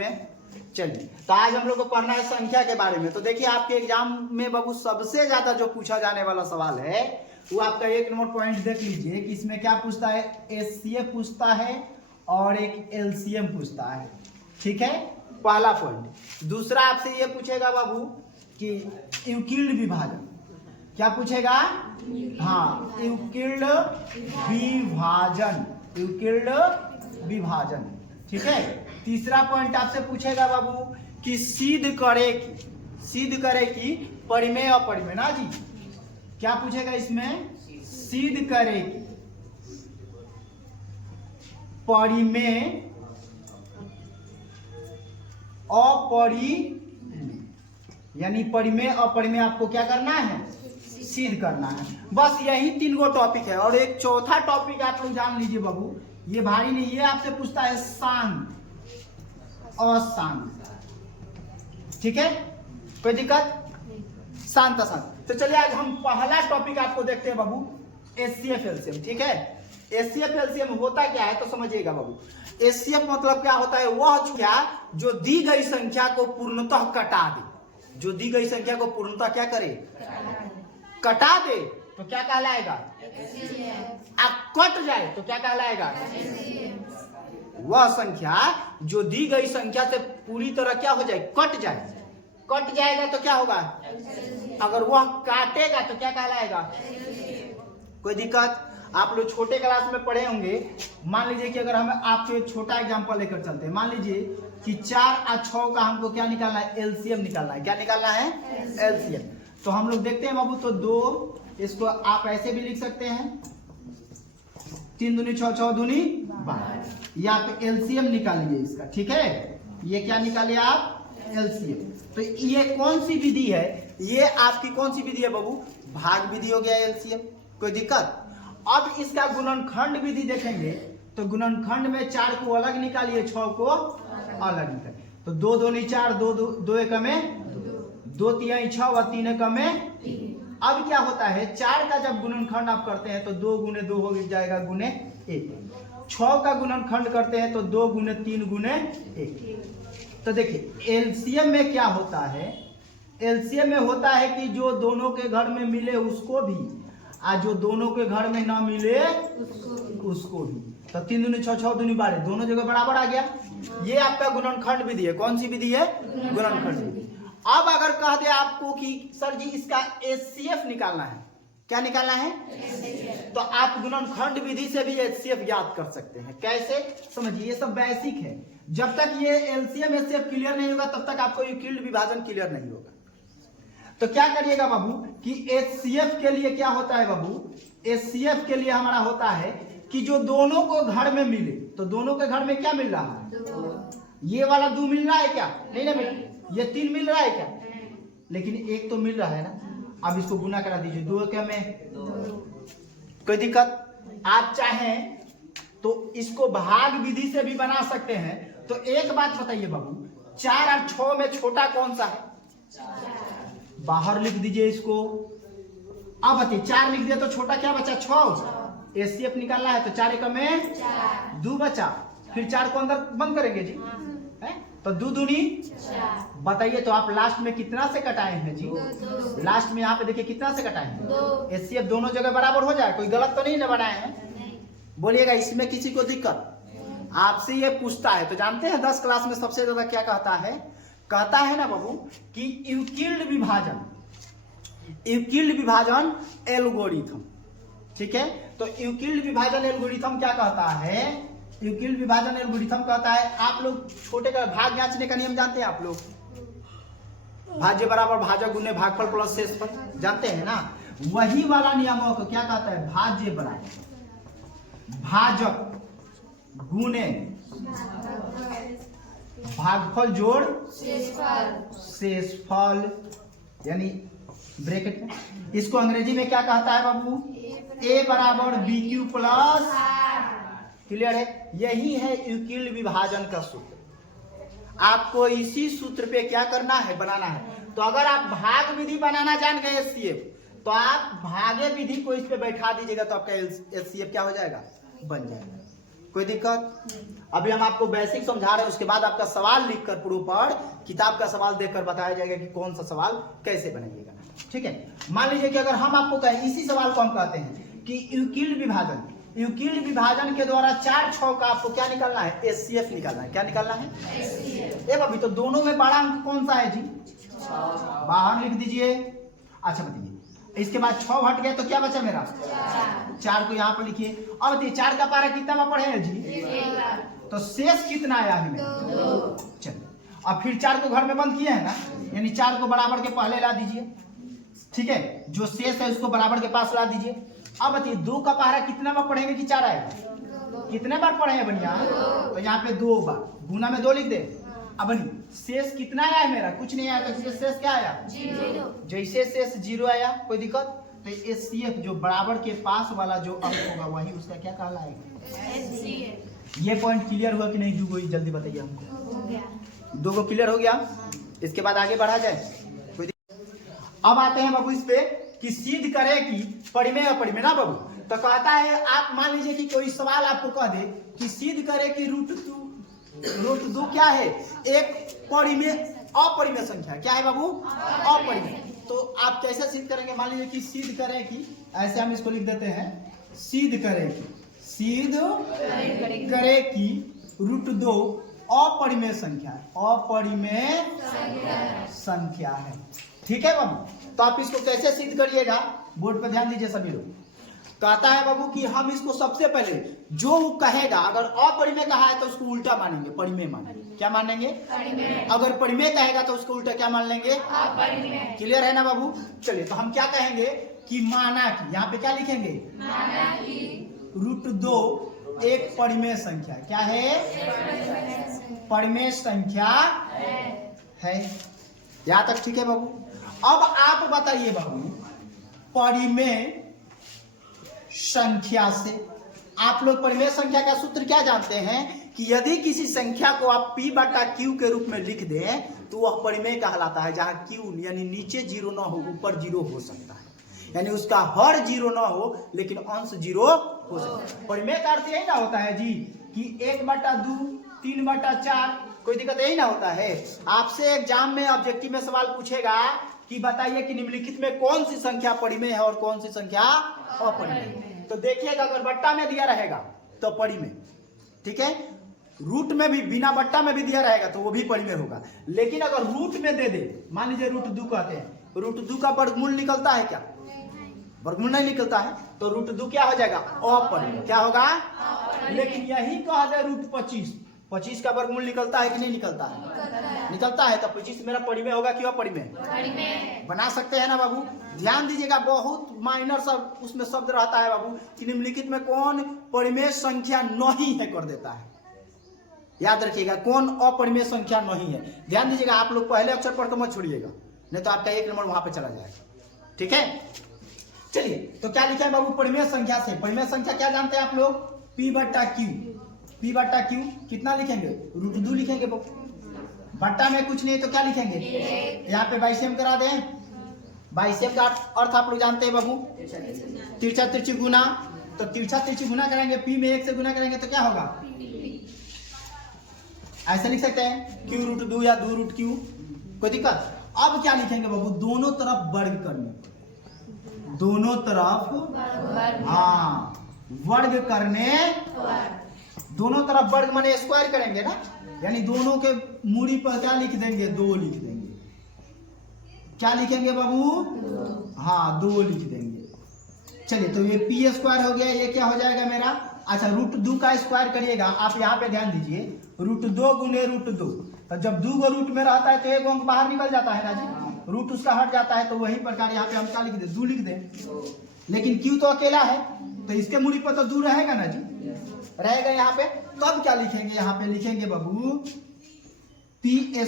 में। चलिए, तो आज हम लोग को पढ़ना है संख्या के बारे में। तो देखिए, आपके एग्जाम में बाबू सबसे ज्यादा जो पूछा जाने वाला सवाल है वो आपका 1 नंबर पॉइंट देख लीजिए कि इसमें क्या पूछता है, एचसीएफ पूछता है और एक एलसीएम पूछता है। ठीक है, पहला पॉइंट। दूसरा आपसे ये पूछेगा बाबू कि यूक्लिड विभाजन, क्या पूछेगा, हाँ, यूक्लिड विभाजन, यूक्लिड विभाजन। ठीक है, तीसरा पॉइंट आपसे पूछेगा बाबू कि सिद्ध करे कि परिमेय अपरिमेय ना जी, क्या पूछेगा इसमें, सिद्ध करे कि परिमेय अपरिमेय, यानी परिमेय अपरिमेय आपको क्या करना है, सिद्ध करना है। बस यही 3 गो टॉपिक है। और एक चौथा टॉपिक आप लोग जान लीजिए बाबू, ये भारी नहीं, ये आपसे पूछता है शांत अशांत। ठीक है, कोई दिक्कत, शांत अशांत। तो चलिए आज हम पहला टॉपिक आपको देखते हैं बाबू, एचसीएफ एलसीएम। ठीक है, एचसीएफ एलसीएम होता क्या है तो समझिएगा बाबू। एचसीएफ मतलब क्या होता है, वह संख्या जो दी गई संख्या को पूर्णतः कटा दे, जो दी गई संख्या को पूर्णतः क्या करे, कटा दे तो क्या कहलाएगा, कट जाए तो क्या कहलाएगा, वह संख्या जो दी गई संख्या से पूरी तरह क्या हो जाए, कट जाए। कट जाएगा तो क्या होगा, अगर वह काटेगा तो क्या कहलाएगा। कोई दिक्कत, आप लोग छोटे क्लास में पढ़े होंगे। मान लीजिए कि अगर हम आपको एक छोटा एग्जांपल लेकर चलते हैं, मान लीजिए कि 4 और 6 का हमको क्या निकालना है, एलसीएम निकालना है। क्या निकालना है, एलसीएम। तो हम लोग देखते हैं बाबू, तो 2, इसको आप ऐसे भी लिख सकते हैं, 3 दूनी 6, 6 दूनी 12। या आप एलसीएम निकालिए इसका। ठीक है, ये क्या निकालिए आप, एलसीएम। तो ये कौन सी विधि है, ये आपकी कौन सी विधि है बाबू, भाग विधि हो गया एलसीएम। कोई दिक्कत। अब इसका गुणनखंड विधि देखेंगे तो गुणनखंड में 4 को अलग निकालिए, 6 को अलग निकालिए। तो 2 दूनी 4, 2 एक में 2 तिहाई 6 और 3 एक में 3। अब क्या होता है, 4 का जब गुणनखंड आप करते हैं तो 2 गुने 2 हो जाएगा गुने 1। 6 का गुणनखंड करते हैं तो 2 गुने 3 गुने 1। तो देखिए एलसीएम में क्या होता है, एलसीएम में होता है कि जो दोनों के घर में मिले उसको भी, और जो दोनों के घर में ना मिले उसको भी। तो 3 दूनी 6, 6 दूनी 12, दोनों जगह बराबर आ गया। ये आपका गुणनखंड विधि है। कौन सी विधि है, गुणनखंड विधि। अब अगर कह दे आपको कि सर जी इसका एचसीएफ निकालना है, क्या निकालना है, तो आप गुणनखंड विधि से भी एचसीएफ ज्ञात कर सकते हैं। कैसे, समझिए, ये सब बेसिक है। जब तक ये एलसीएम एचसीएफ क्लियर नहीं होगा तब तक आपको यूक्लिड विभाजन क्लियर नहीं होगा। तो क्या करिएगा बाबू कि एचसीएफ के लिए क्या होता है बाबू, एचसीएफ के लिए हमारा होता है कि जो दोनों को घर में मिले, तो दोनों के घर में क्या मिल रहा है, ये वाला 2 मिल रहा है क्या, नहीं ना मिल, ये 3 मिल रहा है क्या, लेकिन 1 तो मिल रहा है ना। अब इसको गुना करा दीजिए, 2 क्या में 2। कोई दिक्कत, आप चाहें तो इसको भाग विधि से भी बना सकते हैं। तो एक बात बताइए बाबू, 4 और 6 में छोटा कौन सा है, बाहर लिख दीजिए इसको। अब बताइए 4 लिख दिया तो छोटा क्या बचा, 6। एचसीएफ निकालना है तो 4 एक में 2 बचा, फिर 4 को अंदर बंद करेंगे जी, है तो 2 दूनी 4। बताइए तो आप लास्ट में कितना से कटाए हैं जी, लास्ट में यहाँ पे देखिए कितना से कटाए हैं, एचसीएफ दोनों जगह बराबर हो जाए, कोई गलत तो नहीं ना बनाए हैं, बोलिएगा। इसमें किसी को दिक्कत, आपसे ये पूछता है तो जानते हैं 10 क्लास में सबसे ज्यादा क्या कहता है, कहता है ना बाबू कि यूक्लिड विभाजन, यूक्लिड विभाजन एल्गोरिथम। ठीक है, तो यूक्लिड विभाजन एल्गोरिथम क्या कहता है, यूक्लिड विभाजन एल्गोरिथम कहता है, आप लोग छोटे का भाग जांचने का नियम जानते हैं आप लोग, भाज्य बराबर भाजक गुने भागफल प्लस शेषफल, जानते हैं ना। वही वाला नियमों को क्या कहता है, भाज्य बराबर भाजक गुने भागफल जोड़ शेषफल, यानी ब्रैकेट में। इसको अंग्रेजी में क्या कहता है बाबू, ए बराबर बी क्यू प्लस। क्लियर है, यही है यूक्लिड विभाजन का सूत्र। आपको इसी सूत्र पे क्या करना है, बनाना है। तो अगर आप भाग विधि बनाना जान गए एचसीएफ, तो आप भागे विधि को इस पे बैठा दीजिएगा तो आपका एचसीएफ क्या हो जाएगा, बन जाएगा। कोई दिक्कत। अभी हम आपको बेसिक समझा रहे हैं, उसके बाद आपका सवाल लिखकर प्रॉपर किताब का सवाल देखकर बताया जाएगा कि कौन सा सवाल कैसे बनाइएगा। ठीक है, मान लीजिए कि अगर हम आपको कहें, इसी सवाल को हम कहते हैं कि यूक्लिड विभाजन, यूक्लिड विभाजन के द्वारा 4 6 का आपको क्या निकालना है, एचसीएफ निकालना है। क्या निकालना है, एचसीएफ। अभी तो दोनों में बड़ा अंक कौन सा है जी, बाहर लिख दीजिए। अच्छा बताइए, इसके बाद 6 हट गया तो क्या बचा मेरा, 4 को यहाँ पर लिखिए। अब बताइए 4 का पारा कितना में पढ़े हैं जी, तो शेष कितना आया है, 2। चलिए, अब फिर 4 को घर में बंद किए हैं ना, यानी 4 को बराबर के पहले ला दीजिए। ठीक है, जो शेष है उसको बराबर के पास ला दीजिए। अब बताइए 2 का पहाड़ा कितना बार पढ़ेंगे कि 4 आएगा, कितने बार पढ़े हैं बनिया, तो यहाँ पे 2 बार, गुना में 2 लिख दे। अब बनी शेष कितना आया है मेरा, कुछ नहीं आया, तो शेष क्या आया, 0। जैसे शेष 0 आया, कोई दिक्कत, तो एचसीएफ जो बराबर के पास वाला जो अंक होगा वही उसका क्या कहलाएगा, एचसीएफ। ये पॉइंट क्लियर हुआ कि नहीं, जो कोई जल्दी बताइए हमको, हो गया, 2 को क्लियर हो गया। इसके बाद आगे बढ़ा जाए। अब आते हैं बाबू इस पे कि सिद्ध करे कि परिमेय अपरिमेय ना बाबू, तो कहता है, आप मान लीजिए कि कोई सवाल आपको कह दे कि सिद्ध करे कि रूट 2 क्या है, एक परिमेय अपरिमेय संख्या। क्या है बाबू, अपरिमेय। तो आप कैसे सिद्ध करेंगे, मान लीजिए कि सिद्ध करे कि, ऐसे हम इसको लिख देते हैं, सिद्ध करे कि रूट 2 अपरिमेय संख्या है, अपरिमेय संख्या है। ठीक है बाबू, तो आप इसको कैसे सिद्ध करिएगा, बोर्ड पे ध्यान दीजिए सभी लोग। कहता है बाबू कि हम इसको सबसे पहले जो वो कहेगा, अगर अपरिमेय कहा है तो उसको उल्टा मानेंगे, परिमेय मानेंगे। क्या मानेंगे, परिमेय। अगर परिमेय कहेगा तो उसको उल्टा क्या मान लेंगे, अपरिमेय। क्लियर है ना बाबू। चलिए, तो हम क्या कहेंगे कि माना कि, यहाँ पे क्या लिखेंगे, माना कि रूट 2 एक परिमेय संख्या। क्या है, परिमेय संख्या है। यहाँ तक ठीक है बाबू। अब आप बताइए बाबू, परिमेय संख्या से आप लोग परिमेय संख्या का सूत्र क्या जानते हैं कि यदि किसी संख्या को आप p/q के रूप में लिख दें तो वह परिमेय कहलाता है, जहां q यानी नीचे 0 ना हो, ऊपर 0 हो सकता है, यानी उसका हर 0 ना हो लेकिन अंश 0 हो सकता है। परिमेय का अर्थ यही ना होता है जी कि 1/2 3/4, कोई दिक्कत यही ना होता है। आपसे एग्जाम में ऑब्जेक्टिव में सवाल पूछेगा कि बताइए कि निम्नलिखित में कौन सी संख्या परिमेय है और कौन सी संख्या अपरिमेय। तो देखिएगा, अगर बट्टा में दिया रहेगा तो परिमेय, ठीक है, रूट में भी, बिना बट्टा में भी दिया रहेगा तो वो भी परिमेय होगा। लेकिन अगर रूट में दे दे, मान लीजिए रूट 2 कहते हैं, रूट 2 का वर्गमूल निकलता है क्या, वर्गमूल नहीं निकलता है, तो रूट 2 क्या हो जाएगा, अपरिमेय। क्या होगा, लेकिन यही कह दे रूट 25 का वर्गमूल निकलता है कि नहीं निकलता है, निकलता है, तो 25 मेरा परिमेय होगा कि अपरिमेय, बना सकते हैं ना बाबू। ध्यान दीजिएगा, बहुत माइनर सब उसमें शब्द रहता है बाबू कि निम्नलिखित में कौन परिमेय संख्या नहीं है कर देता है। याद रखिएगा, कौन अपरिमेय संख्या नहीं है। ध्यान दीजिएगा, आप लोग पहले अक्षर पढ़कर मत छोड़िएगा, नहीं तो आपका 1 नंबर वहां पे चला जाएगा। ठीक है, चलिए, तो क्या लिखा है बाबू, परिमेय संख्या से। परिमेय संख्या क्या जानते हैं आप लोग, p/q कितना लिखेंगे, रूट 2 लिखेंगे बाबू। बट्टा में कुछ नहीं तो क्या लिखेंगे, यहाँ पे बाइसेम करा दें। बाइसेम का अर्थ आप लोग जानते हैं बाबू, तिरछा तिरछी गुना। तो तिरछा तिरछी गुना करेंगे, p में 1 से गुना करेंगे तो क्या होगा, ऐसे लिख सकते हैं, q रूट 2 या 2 रूट q, कोई दिक्कत। अब क्या लिखेंगे बाबू, दोनों तरफ वर्ग करने, दोनों तरफ, हाँ, वर्ग करने, दोनों तरफ वर्ग माने स्क्वायर करेंगे ना, यानी दोनों के मूरी पर क्या लिख देंगे, 2 लिख देंगे। क्या लिखेंगे बाबू, हाँ, 2 लिख देंगे। चलिए, तो ये p² हो गया, ये क्या हो जाएगा मेरा। अच्छा, रूट 2 का स्क्वायर करिएगा, आप यहाँ पे ध्यान दीजिए, रूट 2 गुने रूट 2, तो जब 2 गो रूट में रहता है तो 1 अंक बाहर निकल जाता है ना जी, रूट उसका हट जाता है, तो वही प्रकार यहाँ पे हम क्या लिख दें, 2 लिख दें। लेकिन q तो अकेला है, तो इसके मूरी पर तो 2 रहेगा ना जी, रहेगा यहाँ पे। तब क्या लिखेंगे, यहाँ पे लिखेंगे बाबू p²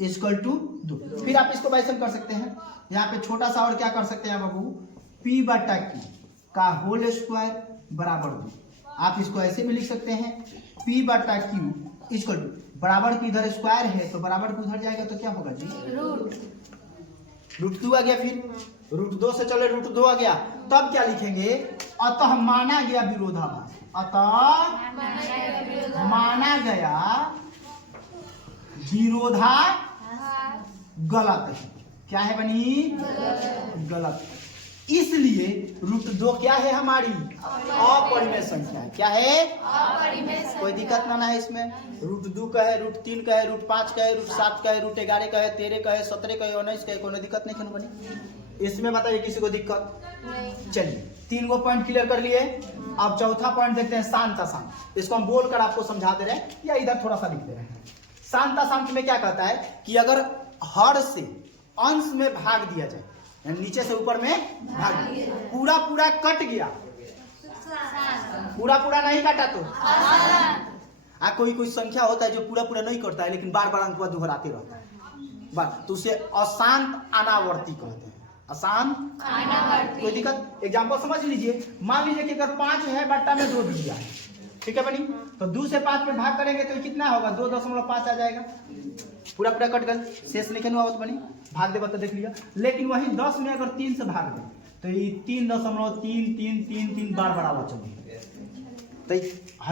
= 2। फिर आप इसको बाइसेम कर सकते हैं, यहाँ पे छोटा सा और क्या कर सकते हैं बाबू, p/q का होल स्क्वायर बराबर 2। आप इसको ऐसे भी लिख सकते हैं, p/q = बराबर की इधर स्क्वायर है तो बराबर को उधर जाएगा तो क्या होगा जी, रूट 2 आ गया। फिर रूट 2 से चले रूट 2 आ गया, तब क्या लिखेंगे, अतः माना गया विरोधाभास। अतः माना गया विरोधा गलत है। क्या है बनी? गलत। इसलिए रूट 2 क्या है हमारी? अपरिमेय संख्या है। क्या है? कोई दिक्कत ना है इसमें। रूट 2 का है, रूट 3 का है, रूट 5 का है, रूट 7 का है, रूट 11 का है, 13 का है, 17 का है, 19 का है, कोई दिक्कत नहीं है बनी इसमें। बताइए किसी को दिक्कत? चलिए 3 गो पॉइंट क्लियर कर लिए। अब चौथा पॉइंट देखते हैं, शांत अशांत। इसको हम बोलकर आपको समझा दे रहे हैं या इधर थोड़ा सा लिख दे रहे हैं। शांत अशांत में क्या कहता है कि अगर हर से अंश में भाग दिया जाए, नीचे से ऊपर में भाग दिया, पूरा पूरा कट गया, पूरा पूरा नहीं काटा तो कोई कोई संख्या होता है जो पूरा पूरा नहीं करता है लेकिन बार बार अंक दोहराते रहता है, बस तो उसे अशांत अनावर्ती कहते हैं। अशांत अनावर्ती। कोई दिक्कत? एग्जाम्पल समझ लीजिए। मान लीजिए कि अगर 5 है बट्टा में 2 दिया है, ठीक है बनी, तो 2 से 5 में भाग करेंगे तो कितना होगा? 2.5 आ जाएगा। पूरा पूरा कट गल, शेष लिखे हुआ तो बनी भाग देगा तो देख लिया। लेकिन वही 10 में अगर 3 से भाग दे तो ये 3.333 बार बार आवा चल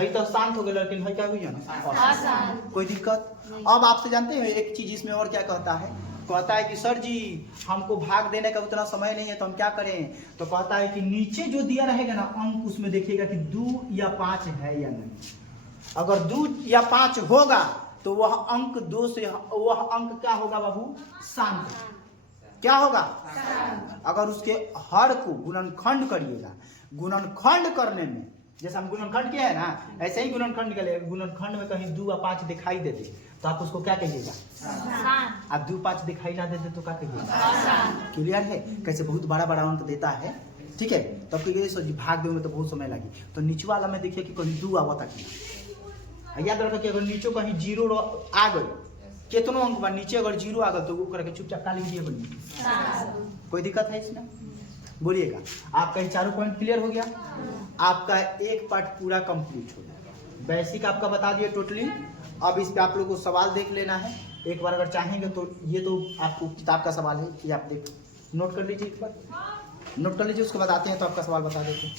तो शांत हो गया, लेकिन है क्या हुई है ना? कोई दिक्कत? अब आपसे जानते हैं एक चीज इसमें और क्या कहता है? कहता है कि सर जी हमको भाग देने का उतना समय नहीं है तो हम क्या करें? तो कहता है कि नीचे जो दिया रहेगा ना अंक, उसमें देखिएगा कि 2 या 5 है या नहीं। अगर 2 या 5 होगा तो वह अंक 2 से वह अंक क्या होगा बाबू? शांत। क्या होगा? अगर उसके हर को गुणनखंड करिएगा, गुणनखंड करने में जैसे हम गुणनखंड किया है ना, ऐसे ही गुणनखंड के लिए गुणनखंड में कहीं 2 या 5 दिखाई देते तो आप उसको क्या कहिएगा? आप 2 5 दिखाई ना देते तो क्या कहिएगा? क्लियर है? कैसे बहुत बड़ा बड़ा अंक देता है, ठीक है। तब तो भाग देने में तो बहुत समय लगी। तो नीचे वाला में देखिए कि कहीं 2 आवा तक याद रखो कि अगर नीचे कहीं 0 आ गई, कितनो अंक बा नीचे अगर 0 आ गया तो वो करके चुपचाप का लीजिए बनी। कोई दिक्कत है इसमें? बोलिएगा। आपका ये चारों पॉइंट क्लियर हो गया। आपका एक पार्ट पूरा कंप्लीट हो गया। बेसिक आपका बता दिए टोटली। अब इस पे आप लोगों को सवाल देख लेना है एक बार अगर चाहेंगे तो। ये तो आपको किताब का सवाल है कि आप देख नोट कर लीजिए, एक बार नोट कर लीजिए, उसके बाद आते हैं तो आपका सवाल बता देते हैं।